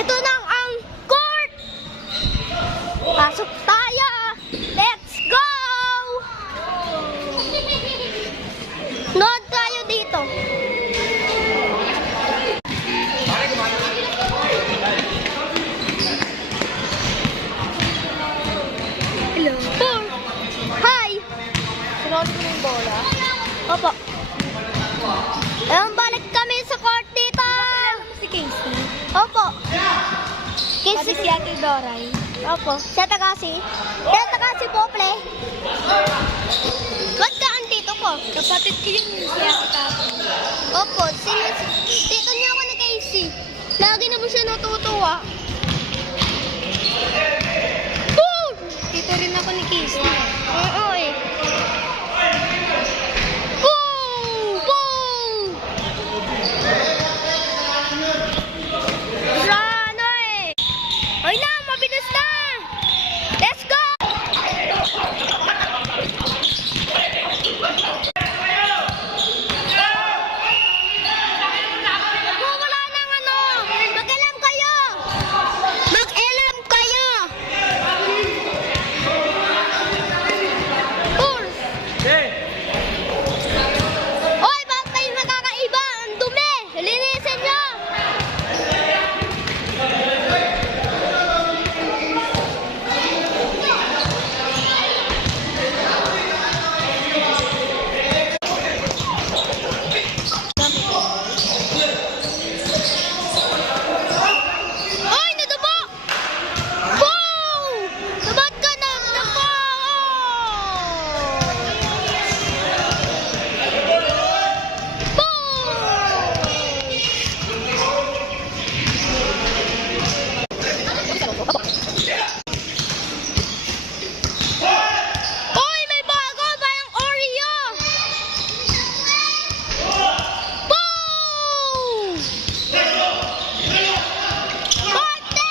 Ito na ang court! Pasok tayo! Let's go! Nood tayo dito. Hello. Hi! Sunod ko yung bola. Opo. Balik kami sa court dito. Si Casey. Opo. Pati Kasi si Ate Doray. Opo. Siya takasi. Siya takasi po, ple. Ba't ka andito po? Kapatid ko yung si Ate Tapo. Opo. Dito niya ako ni Casey. Lagi naman siya natutuwa. Boom! Dito rin ako ni Casey. Oo eh. Boom! Boom! Rano eh. Ay na, mabilis na. Let's go! Wala nang ano. Mag-alam kayo. Mag-alam kayo. Pulse. Oy, bakit kayo nakakaiba? Ang dumi. Linisin nyo. Oy, nadubo! Boom! Sabad ka na! Nadubo! Oy, may bago! Parang Oreo! Boom! Korte!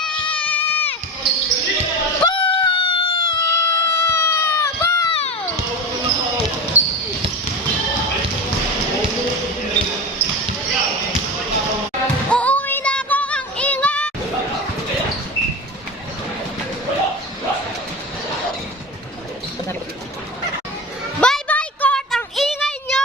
Uuwi na ako, ang ingay! Bye-bye, court! Ang ingay nyo!